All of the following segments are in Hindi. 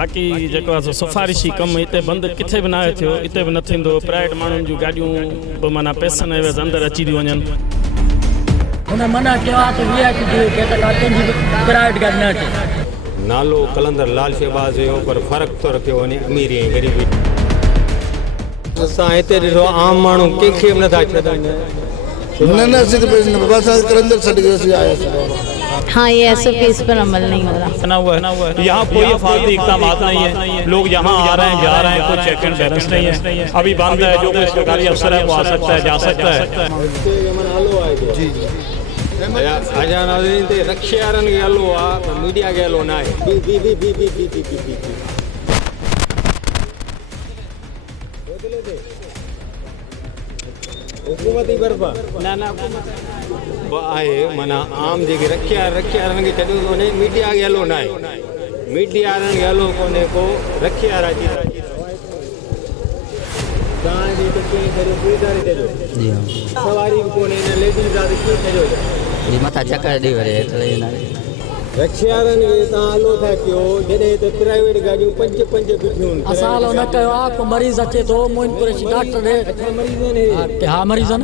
बाक़ी जेको आहे सिफारिशी कमु हिते बंदि किथे बि न थियो, हिते बि न थींदो। प्राइवेट माण्हुनि जूं गाॾियूं बि माना पैसनि एवज़ अंदरि अची थियूं वञनि। हुन मना कयो आहे त VIP कंहिंजी बि प्राइवेट गाॾी न अचे। नालो कलंदर लाल शहबाज हुयो, पर फ़र्क़ु थो रखियो वञे अमीरी ऐं ग़रीबी। असां हिते ॾिठो आम माण्हू कंहिंखे बि नथा छॾनि। हाँ, ये SOP इस पर अमल नहीं हो रहा। यहाँ कोई फालतू इक़दामात नहीं है, लोग यहाँ आ रहे हैं जा रहे हैं, कोई चेक एंड बैलेंस नहीं है। अभी बंद है, जो कोई सरकारी अफसर है वो आ सकता है जा सकता है। अजा नाज़रीन ते रक्षारनि खे हलो आहे, मीडिया खे हलो न आहे। हुकूमती बर्फ़ आहे, माना आम जेके रखियारनि खे छॾियो थो वञे। मीडिया खे हलो न आहे, मीडिया वारनि खे हलो कोन्हे को, रखियार अची तव्हांजे कीअं छॾियो, पुलिसवारे छॾियो, सवारी बि कोन्हे, हिन लेडीज़ आहे कीअं छॾियो? मथा चकर ॾेई वरे रक्षारनि खे तव्हां हलो था कयो, जॾहिं त प्राइवेट गाॾियूं पंज बीठियूं आहिनि। असां हलो न कयो आहे। को मरीज़ अचे थो मोइन कुरैशी डॉक्टर ॾे। हाँ, मरीज़न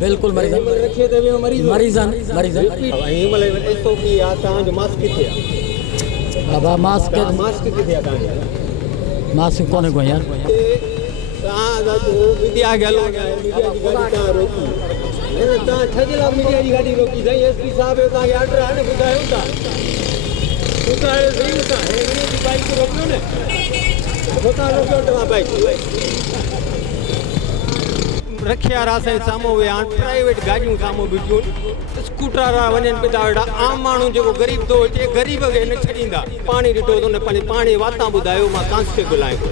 बिल्कुलु मरीज़न रखे त वियो मरीज़न हिनमहिल SOP आहे। तव्हांजो मास्क किथे आहे? बाबा मास्क किथे आहे तव्हांजो? मास्क कोन्हे को यार। तव्हां मीडिया खे हलो, मीडिया जी गाॾी तव्हां रोकी, तव्हां छजे लाइ मीडिया जी गाॾी रोकी? साईं SP साहिब जो तव्हांखे ऑर्डर आहे न, ॿुधायो था ॿुधायो सही न। तव्हां हिन जी बाइक रोकियो न, तव्हां रोकियो तव्हां बाइक। रखिया रासां साम्हूं विया आहिनि, प्राइवेट गाॾियूं साम्हूं बीठियूं, स्कूटर वारा वञनि पिया था वेठा। आम माण्हू जेको ग़रीब थो अचे, ग़रीब खे न छॾींदा। पाणी ॾिठो त हुन पंहिंजे पाणी वातां ॿुधायो मां कांस्टेबल आहियां।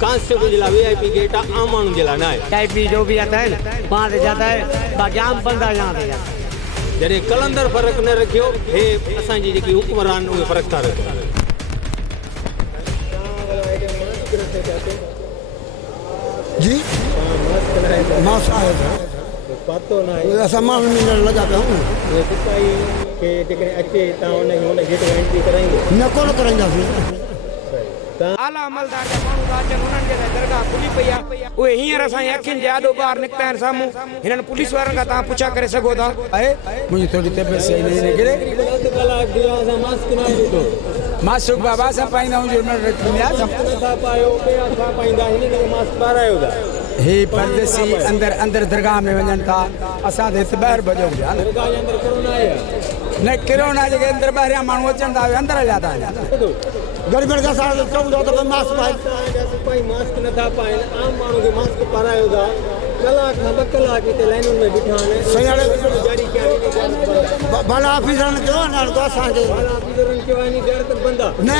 कांस्टेबल जे लाइ VIP गेट आहे, आम माण्हुनि जे लाइ न आहे। VIP जो भी आता है वहाँ से जाता है, बाकी आम बंदा यहाँ से जाता है। जॾहिं कलंदर फ़र्क़ु न रखियो, हे असांजी जेकी हुकमरान उहे फ़र्क़ु था रखनि। जी मास्क आया था, पतो न आहे असां माण्हू मिलण लॻा पिया आहियूं। सिपाही खे जेकॾहिं अचे तव्हां हुन गेट में एंट्री कराईंदो? न कोन कराईंदासीं। आला अमलदार जा माण्हू था अचनि, उन्हनि जे लाइ दरगाह खुली पई आहे। उहे हींअर असांजी अखियुनि जे आॾो ॿाहिरि निकिता आहिनि साम्हूं। हिननि पुलिस वारनि खां तव्हां पुछा करे सघो था। मुंहिंजी थोरी तबियत सही न आहे। मास्क बाबा असां पाईंदा आहियूं, हे परदेसी अंदर दरगाह में वञनि था, असां त हिते ॿाहिरि भॼूं पिया न। किरोना जेके अंदरि ॿाहिरियां माण्हू अचनि था, अंदरि हलिया था। गड़बड़ का साथ चऊं था त मास्क पाए, सिपाही मास्क नथा पाइनि, आम माण्हू खे मास्क पारायो था। कलाक खां 2 कलाक हिते लाइनुनि में बीठा आहिनि। भला ऑफिसरनि कयो न असांखे, ऑफिसरनि चयो आहे ज़रूरत बंदि आहे न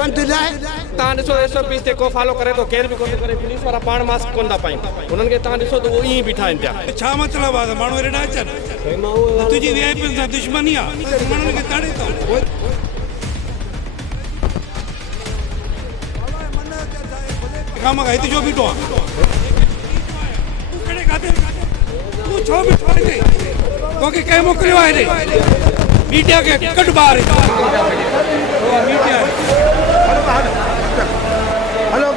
बंदि न आहे। तव्हां ॾिसो SOP ते को फॉलो करे थो, केर बि कोन करे। पुलिस वारा पाण मास्क कोन था पाइनि, हुननि खे तव्हां ॾिसो त उहो ईअं बीठा आहिनि पिया। छा मतिलबु आहे? माण्हू हेॾे न अचनि, तुंहिंजी VIP सां दुश्मनी आहे, माण्हुनि खे ताड़े थो। कम हिते जो बीठो आहे, तूं छो बीठो आहे हिते? तोखे कंहिं मोकिलियो आहे हिते? मीडिया खे कढ ॿाहिरि। Media hello